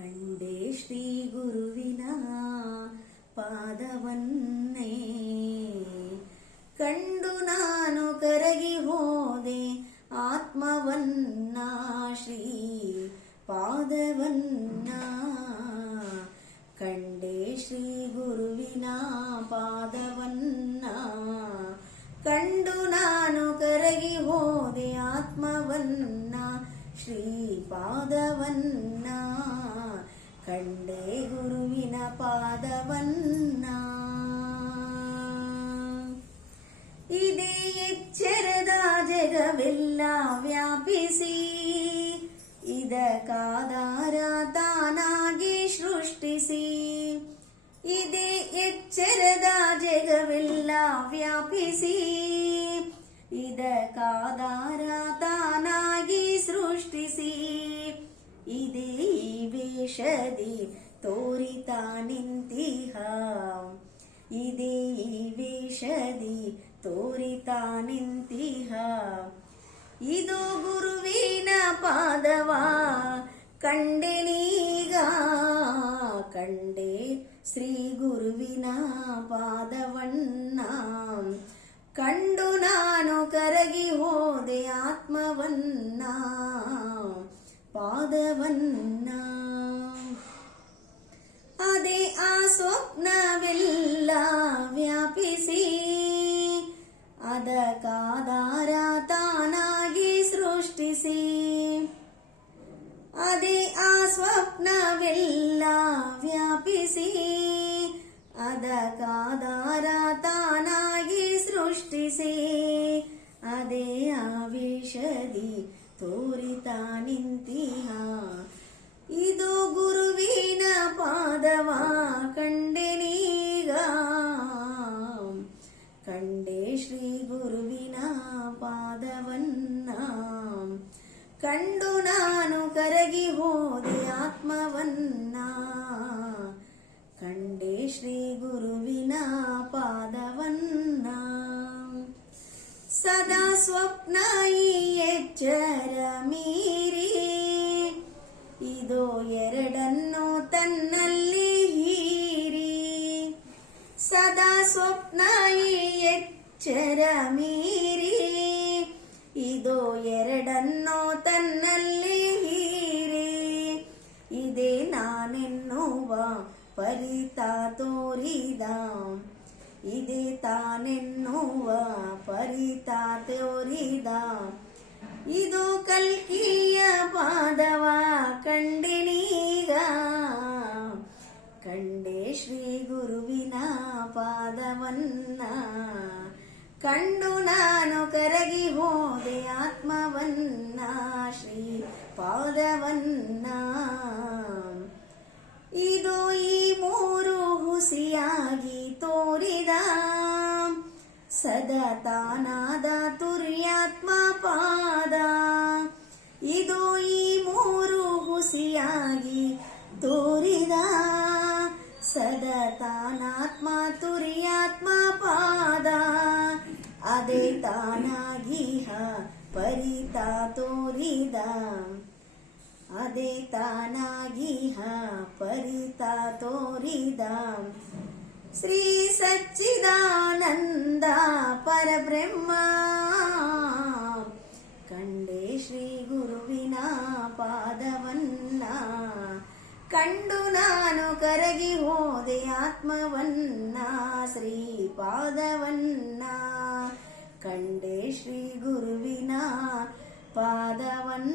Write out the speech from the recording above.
ಕಂಡೆ ಶ್ರೀ ಗುರುವಿನ ಪಾದವನ್ನೇ ಕಂಡು ನಾನು ಕರಗಿ ಹೋದೆ ಆತ್ಮವನ್ನ ಶ್ರೀ ಪಾದವನ್ನ ಕಂಡೆ ಶ್ರೀ ಗುರುವಿನ ಪಾದವನ್ನ ಕಂಡು ನಾನು ಕರಗಿ ಹೋದೆ ಆತ್ಮವನ್ನ ಶ್ರೀಪಾದವನ್ನ ಕಂಡೆ ಗುರುವಿನ ಪಾದವನ್ನ. ಇದೇ ಎಚ್ಚರದ ಜಗವೆಲ್ಲ ವ್ಯಾಪಿಸಿ, ಇದಕ್ಕಾಧಾರ ತಾನಾಗಿ ಸೃಷ್ಟಿಸಿ. ಇದೇ ಎಚ್ಚರದ ಜಗವೆಲ್ಲ ವ್ಯಾಪಿಸಿ, ಇದಕ್ಕಾಧಾರ ವೇಷದಿ ತೋರಿತಾ ನಿಂತಿಹ. ಇದೇ ಈ ವೇಷದಿ ತೋರಿತಾ ನಿಂತಿಹ. ಇದು ಗುರುವಿನ ಪಾದವ? ಕಂಡೆನೀಗ ಕಂಡೆ ಶ್ರೀ ಗುರುವಿನ ಪಾದವನ್ನ. ಕಂಡು ನಾನು ಕರಗಿ ಹೋದೆ ಆತ್ಮವನ್ನ. ಪಾದವನ್ನ ಅದಕ್ಕಾಧಾರ ತಾನಾಗಿ ಸೃಷ್ಟಿಸಿ. ಅದೇ ಆ ಸ್ವಪ್ನವೆಲ್ಲ ವ್ಯಾಪಿಸಿ ಅದಕ್ಕಾಧಾರ ತಾನಾಗಿ ಸೃಷ್ಟಿಸಿ. ಅದೇ ಆ ವಿಷದಿ ತೋರಿತ ನಿಂತಿಹ ಗುರುವಿನ ಪಾದವನ್ನ ಕಂಡು ನಾನು ಕರಗಿ ಹೋದೆ ಆತ್ಮವನ್ನ. ಕಂಡೆ ಶ್ರೀ ಗುರುವಿನ ಪಾದವನ್ನ. ಸದಾ ಸ್ವಪ್ನ ಈ ಎಚ್ಚರ ಮೀರಿ, ಇದೋ ಎರಡನ್ನು ತನ್ನಲ್ಲಿ ಹೀರಿ. ಸದಾ ಸ್ವಪ್ನ ಎಚ್ಚರ ಮೀರಿ, ಇದು ಎರಡನ್ನೋ ತನ್ನಲ್ಲಿ ಹೀರಿ. ಇದೇ ನಾನೆನ್ನುವ ಪರಿತಾ ತೋರಿದ, ಇದೇ ತಾನೆನ್ನುವ ಪರಿತಾ ತೋರಿದ. ಇದು ಕಲ್ಕಿಯ ಪಾದವ ಕಂಡಿನೀಗ ಕಂಡೆ ಶ್ರೀ ಗುರುವಿನ ಪಾದವನ್ನ. ಕಂಡು ನಾನು ಕರಗಿ ಹೋದೆ ಆತ್ಮವನ್ನ, ಶ್ರೀ ಪಾದವನ್ನ. ಇದು ಈ ಮೂರು ಹುಸಿಯಾಗಿ ತೋರಿದ. ಸದಾ ತಾನಾದ ತುರ್ಯಾತ್ಮ ಪಾದ. ಇದು ಈ ಅದೇ ತಾನಾಗಿಹ ಪರಿತಾ ತೋರಿದ. ಅದೇ ತಾನಾಗಿಹ ಪರಿತಾ ತೋರಿದ. ಶ್ರೀ ಸಚ್ಚಿದಾನಂದ ಪರಬ್ರಹ್ಮ, ಕಂಡೆ ಶ್ರೀ ಗುರುವಿನ ಪಾದವನ್ನ, ಕಂಡು ನಾನು ಕರಗಿ ಹೋದೆ ಆತ್ಮವನ್ನ, ಶ್ರೀ ಪಾದವನ್ನ. ಕಂಡೇ ಶ್ರೀ ಗುರುವಿನ ಪಾದವನ್ನ